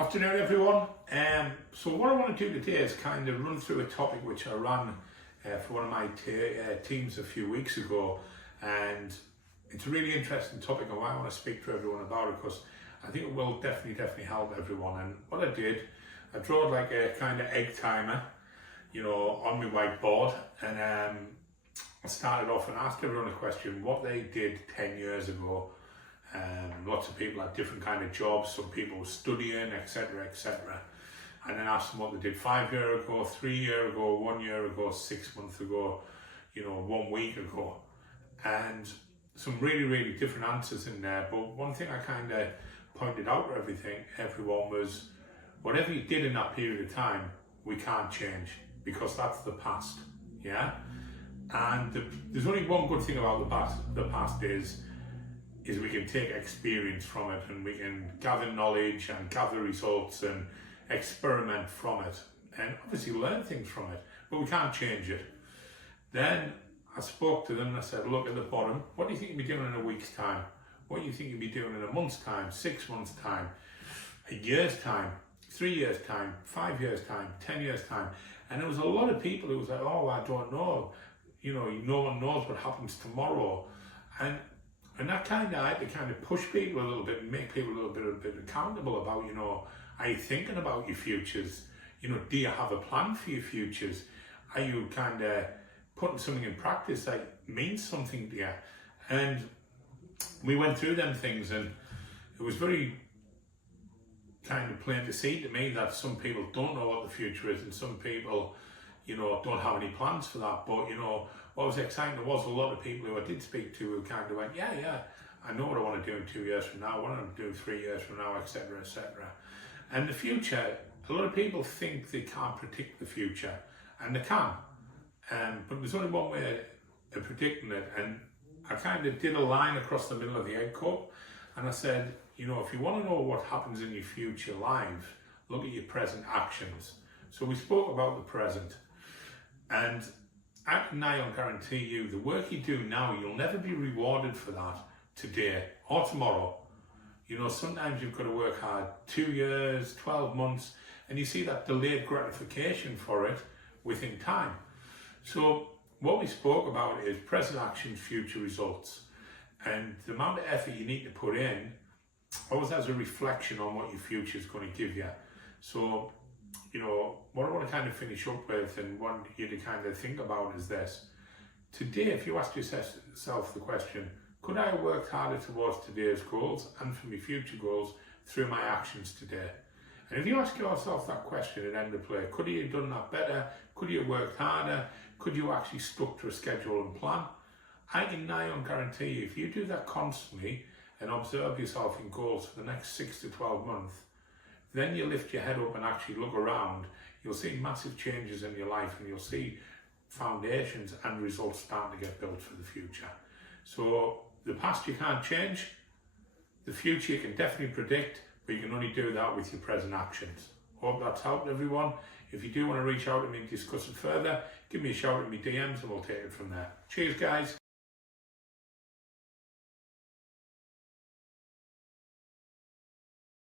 Afternoon, everyone. So what I want to do today is kind of run through a topic which I ran for one of my teams a few weeks ago, and it's a really interesting topic and why I want to speak to everyone about it, because I think it will definitely help everyone. And what I did, I drew like a kind of egg timer, on my whiteboard, and I started off and asked everyone a question, what they did 10 years ago. Lots of people had different kind of jobs, some people were studying, etc. And then asked them what they did 5 years ago, 3 years ago, 1 year ago, 6 months ago, 1 week ago. And some really different answers in there. But one thing I kind of pointed out to everyone was, whatever you did in that period of time, we can't change, because that's the past, yeah? And there's only one good thing about the past is we can take experience from it, and we can gather knowledge and gather results and experiment from it, and obviously learn things from it, but we can't change it. Then I spoke to them and I said, look at the bottom, what do you think you'll be doing in a week's time? What do you think you'll be doing in a month's time, 6 months' time, a year's time, 3 years' time, 5 years' time, 10 years' time? And there was a lot of people who was like, oh, I don't know. No one knows what happens tomorrow. And that I had to push people a little bit and make people a little bit accountable about, are you thinking about your futures? Do you have a plan for your futures? Are you putting something in practice that means something to you? And we went through them things, and it was very plain to see to me that some people don't know what the future is, and some people, don't have any plans for that. But, what was exciting was a lot of people who I did speak to who went, yeah, I know what I want to do in 2 years from now, what I want to do 3 years from now, etc. And the future, a lot of people think they can't predict the future, and they can. But there's only one way of predicting it, and I did a line across the middle of the egg cup, and I said, if you want to know what happens in your future life, look at your present actions. So we spoke about the present, and I can now guarantee you, the work you do now, you'll never be rewarded for that today or tomorrow. Sometimes you've got to work hard 2 years, 12 months, and you see that delayed gratification for it within time. So what we spoke about is present actions, future results. And the amount of effort you need to put in always has a reflection on what your future is going to give you. So, what I want to finish up with and want you to think about is this. Today, if you ask yourself the question, could I have worked harder towards today's goals and for my future goals through my actions today? And if you ask yourself that question at end of play, could you have done that better? Could you have worked harder? Could you actually stuck to a schedule and plan? I can now guarantee you, if you do that constantly and observe yourself in goals for the next 6 to 12 months, then you lift your head up and actually look around, you'll see massive changes in your life, and you'll see foundations and results starting to get built for the future. So the past you can't change, the future you can definitely predict, but you can only do that with your present actions. Hope that's helped everyone. If you do want to reach out to me and discuss it further, give me a shout in my DMs and we'll take it from there. Cheers, guys.